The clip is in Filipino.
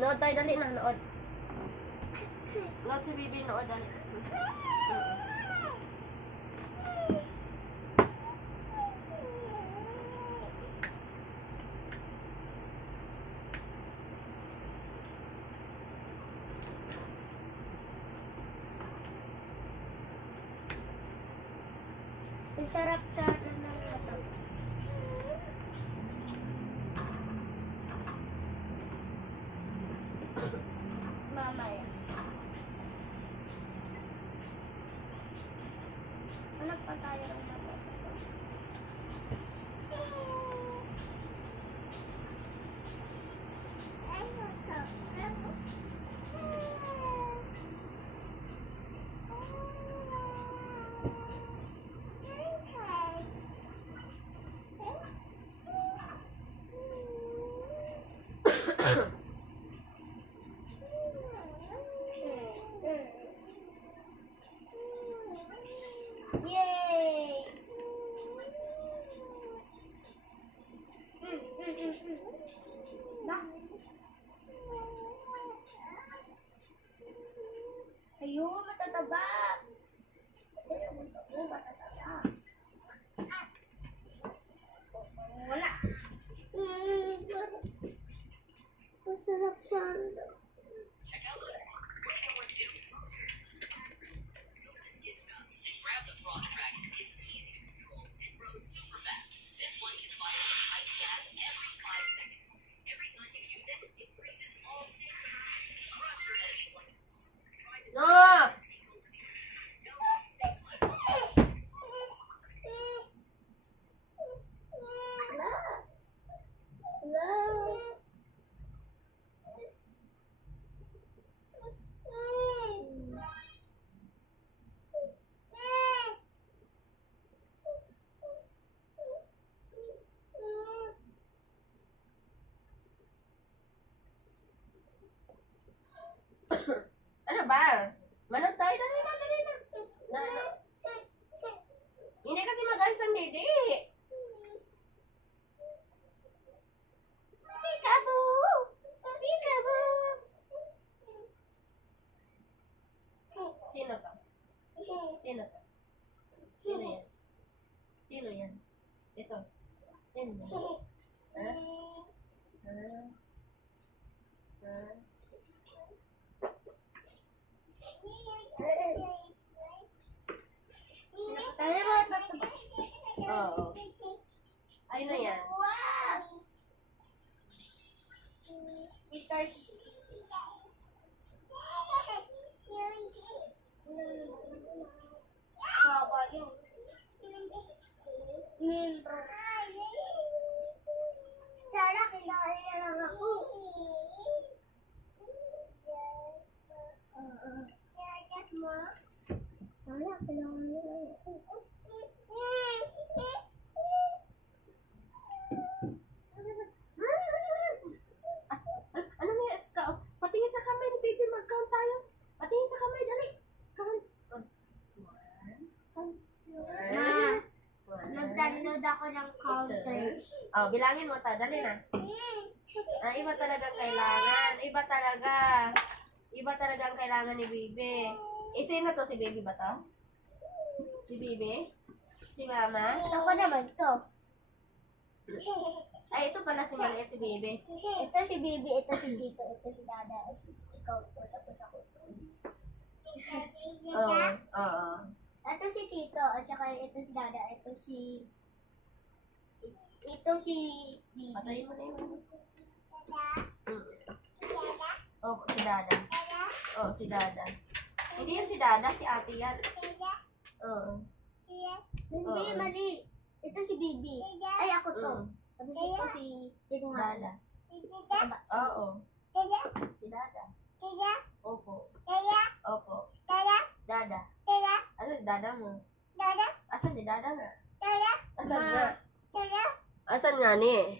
Nood tayo, dali na, nood. Nood si Bibi, nood, dali. Ang sarap sa ano ng ito. Mamaya. Hanap pa tayo ng mata. Yay! Ayun, matataba. Ayun, gusto ko matataba. Wala. Masarap siya. No! Ano ba? Manood tayo, dali na. Na. Hindi kasi mag-ayos ang dede. Peekaboo! Peekaboo! Sino to? Sino to? Sino yan? Sino yan? Ito. Sino yan? Ha? Oo. Ay na yan. Mr. Baba yun. Sana kinain na lang ako. Wala, kailangan na lang ako. Ano nga, patingin sa kamay ni baby, mag-count tayo. Patingin sa kamay, dali. Count. Nag-download ako ng counters. Oh, bilangin mo ta, dali na. Iba talagang kailangan. Iba talaga ang kailangan ni baby. Sino to? Si baby ba to? Si baby? Si mama? Ako naman to. Ay, ito pala si maliit, si baby. Ito si Bibi, ito si Dito, ito si Dada, ikaw to, tapos ako to. Oo. Ito si Tito, at saka ito si Dada, ito si Bibi. Patayin mo na yun. Oh, si Dada. Oh, si Dada. Hindi yan si Dada, si ate yan. Oo. Hindi, mali. Ito si Bibi. Ay, ako to. Tapos ito si Dada. Oo. Si Dada. Opo. Opo. Dada. Asan si Dada mo? Asan si Dada nga? Asan nga? Asan nga ni?